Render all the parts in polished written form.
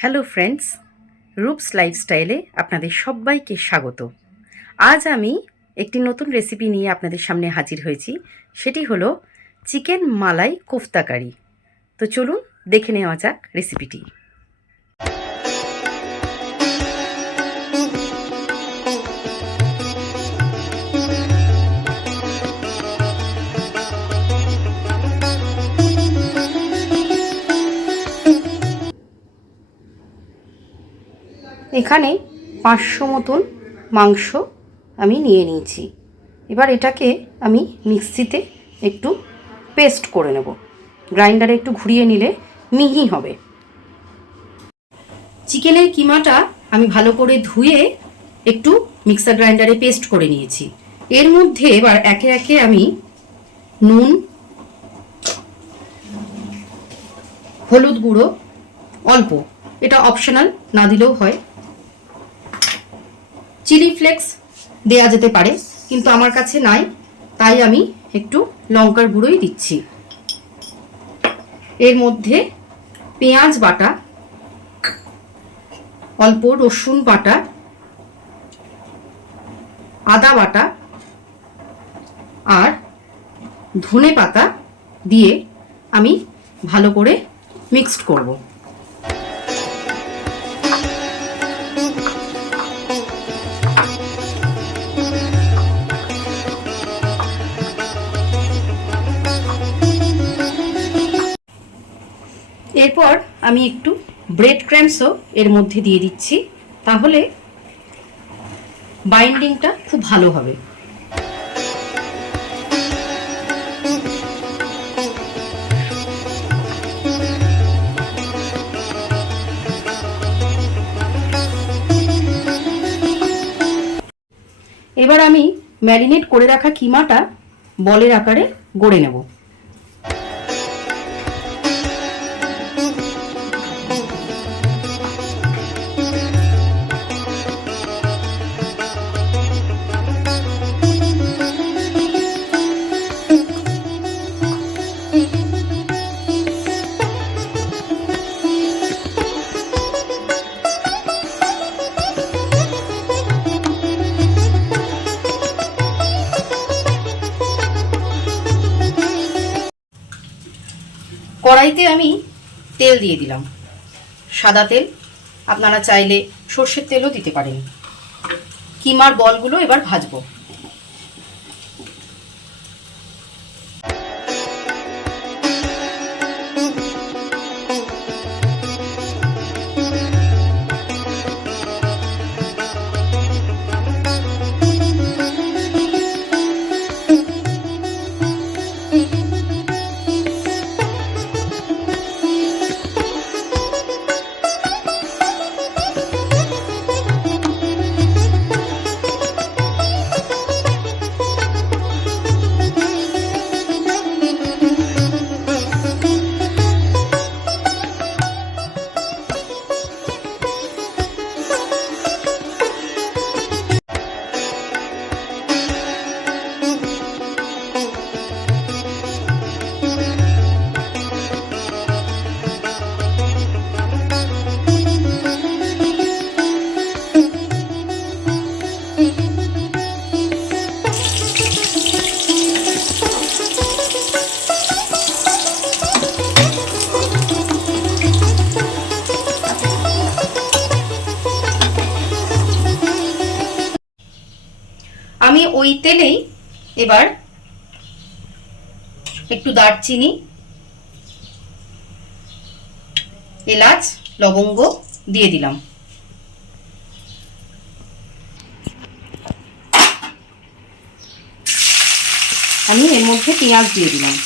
Hello friends, রূপস লাইফস্টাইলে আপনাদের সবাইকে স্বাগত। আজ আমি একটি নতুন রেসিপি নিয়ে আপনাদের সামনে হাজির হয়েছি। সেটি হলো চিকেন মালাই কোফতা কারি। তো চলুন দেখে নেওয়া যাক রেসিপিটি। এখানে 500 মতন মাংস আমি নিয়ে নিয়েছি। এবার এটাকে আমি মিক্সিতে একটু পেস্ট করে নেব। গ্রাইন্ডারে একটু ঘুরিয়ে নিলে মিহি হবে। চিকেনের কিমাটা আমি ভালো করে ধুয়ে একটু মিক্সার গ্রাইন্ডারে পেস্ট করে নিয়েছি। এর মধ্যে এবার একে একে আমি নুন, হলুদ গুঁড়ো অল্প, এটা অপশনাল, না দিলেও হয়, চিলি ফ্লেক্স দেয়া যেতে পারে, কিন্তু আমার কাছে নাই, তাই আমি একটু লঙ্কার গুঁড়োই দিচ্ছি। এর মধ্যে পেঁয়াজ বাটা, অল্প রসুন বাটা, আদা বাটা আর ধনে পাতা দিয়ে আমি ভালো করে মিক্সড করব। এরপর আমি একটু ব্রেড ক্রাম্বসও এর মধ্যে দিয়ে দিচ্ছি, তাহলে বাইন্ডিংটা খুব ভালো হবে। এবার আমি ম্যারিনেট করে রাখা কিমাটা বলের আকারে গড়ে নেব। কড়াইতে আমি তেল দিয়ে দিলাম, সাদা তেল, আপনারা চাইলে সর্ষের তেলও দিতে পারেন। কিমার বলগুলো এবার ভাজবো। আমি ওই তেলেই এবার একটু দারচিনি, এলাচ, লবঙ্গ দিয়ে দিলাম। আমি এর মধ্যে পেঁয়াজ দিয়ে দিলাম।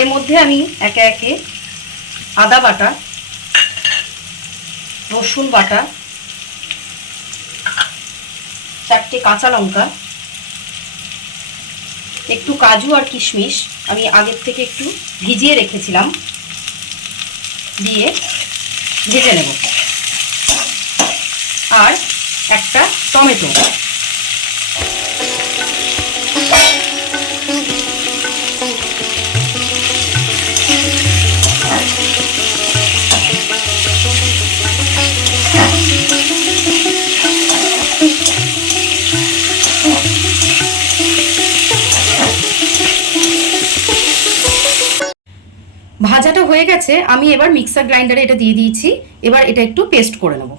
এর মধ্যে আমি একে একে আদা বাটা, রসুন বাটা, 4টে কাঁচা লঙ্কা, একটু কাজু আর কিশমিশ আমি আগের থেকে একটু ভিজিয়ে রেখেছিলাম, দিয়ে ভেজে নেব। আর একটা টমেটো হয়ে গেছে, আমি এবার মিক্সার গ্রাইন্ডারে এটা দিয়ে দিয়েছি। এবার এটা একটু পেস্ট করে নেব।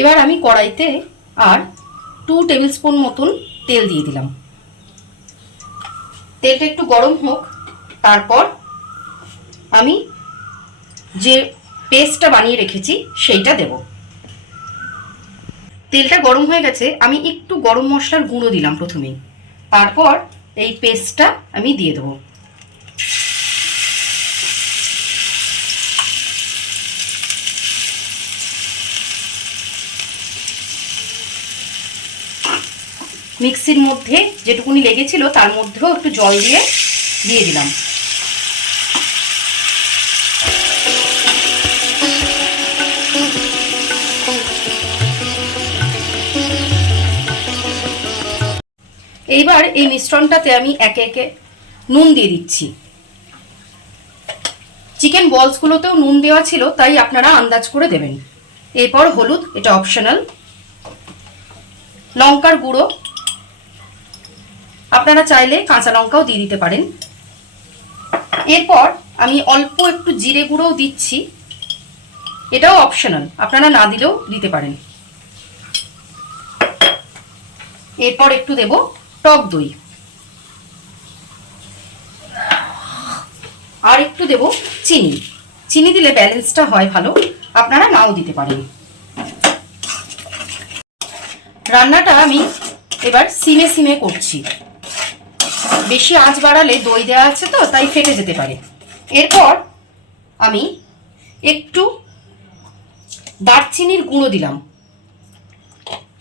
এবার আমি কড়াইতে আর 2 টেবিল স্পুন মতন তেল দিয়ে দিলাম। তেলটা একটু গরম হোক, তারপর আমি যে পেস্টটা বানিয়ে রেখেছি সেইটা দেব। তেলটা গরম হয়ে গেছে, আমি একটু গরম মশলার গুঁড়ো দিলাম প্রথমেই, তারপর এই পেস্টটা আমি দিয়ে দেবো। মিক্সির মধ্যে যেটুকুনি লেগেছিল তার মধ্যেও একটু জল দিয়ে দিলাম। এইবার এই মিশ্রণটাতে আমি একে একে নুন দিয়ে দিচ্ছি। চিকেন বলসগুলোতেও নুন দেওয়া ছিল, তাই আপনারা আন্দাজ করে দেবেন। এরপর হলুদ, এটা অপশনাল। লঙ্কার গুঁড়ো, আপনারা চাইলে কাঁচা লঙ্কাও দিয়ে দিতে পারেন। এরপর আমি অল্প একটু জিরে গুঁড়োও দিচ্ছি, এটাও অপশনাল, আপনারা না দিলেও দিতে পারেন। এরপর একটু দেব টক দই, আর একটু দেব চিনি। চিনি দিলে ব্যালেন্সটা হয় ভালো, আপনারা নাও দিতে পারেন। রান্নাটা আমি এবার সিমে সিমে করছি, বেশি আঁচ বাড়ালে দই দেওয়া আছে তো তাই ফেটে যেতে পারে। এরপর আমি একটু দারচিনির গুঁড়ো দিলাম,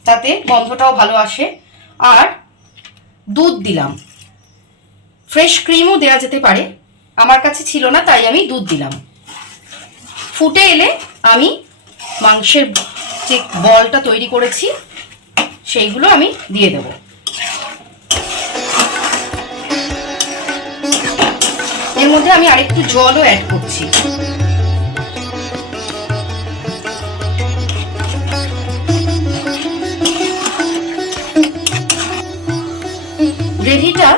তাতে গন্ধটাও ভালো আসে। আর দুধ দিলাম, ফ্রেশ ক্রিমও দেওয়া যেতে পারে, আমার কাছে ছিল না তাই আমি দুধ দিলাম। ফুটে এলে আমি মাংসের যে বলটা তৈরি করেছি সেইগুলো আমি দিয়ে দেব। এর মধ্যে আমি আরেকটু জলও অ্যাড করছি। গ্রেভিটা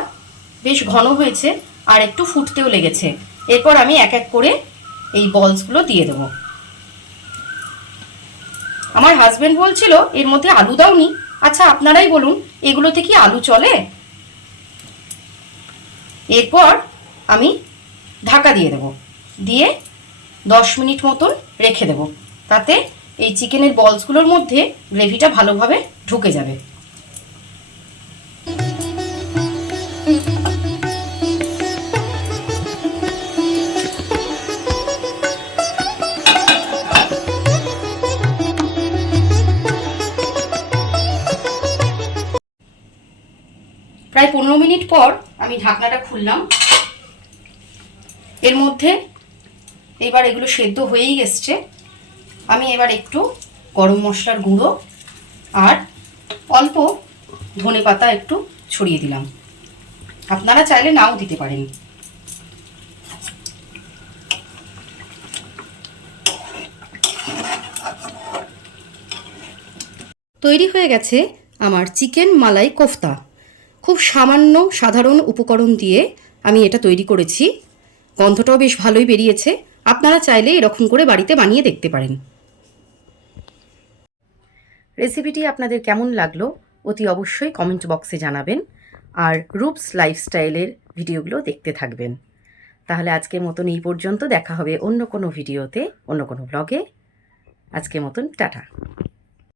বেশ ঘন হয়েছে আর একটু ফুটতেও লেগেছে। এরপর আমি এক এক করে এই বলসগুলো দিয়ে দেব। আমার হাজবেন্ড বলছিল এর মধ্যে আলু দাওনি। আচ্ছা, আপনারাই বলুন এগুলোতে কি আলু চলে? এরপর আমি ঢাকা দিয়ে দেব, দিয়ে 10 মিনিট মতন রেখে দেব, তাতে এই চিকেনের বলসগুলোর মধ্যে গ্রেভিটা ভালোভাবে ঢুকে যাবে। প্রায় 15 মিনিট পর আমি ঢাকনাটা খুললাম। এর মধ্যে এবার এগুলো সেদ্ধ হয়েই এসছে। আমি এবার একটু গরম মশলার গুঁড়ো আর অল্প ধনেপাতা একটু ছড়িয়ে দিলাম, আপনারা চাইলে নাও দিতে পারেন। তৈরি হয়ে গেছে আমার চিকেন মালাই কোফতা। খুব সামান্য সাধারণ উপকরণ দিয়ে আমি এটা তৈরি করেছি, গন্ধটাও বেশ ভালোই বেরিয়েছে। আপনারা চাইলে এরকম করে বাড়িতে বানিয়ে দেখতে পারেন। রেসিপিটি আপনাদের কেমন লাগলো অতি অবশ্যই কমেন্ট বক্সে জানাবেন, আর রূপস লাইফস্টাইলের ভিডিওগুলো দেখতে থাকবেন। তাহলে আজকের মতন এই পর্যন্ত, দেখা হবে অন্য কোনো ভিডিওতে, অন্য কোনো ব্লগে। আজকের মতন টাটা।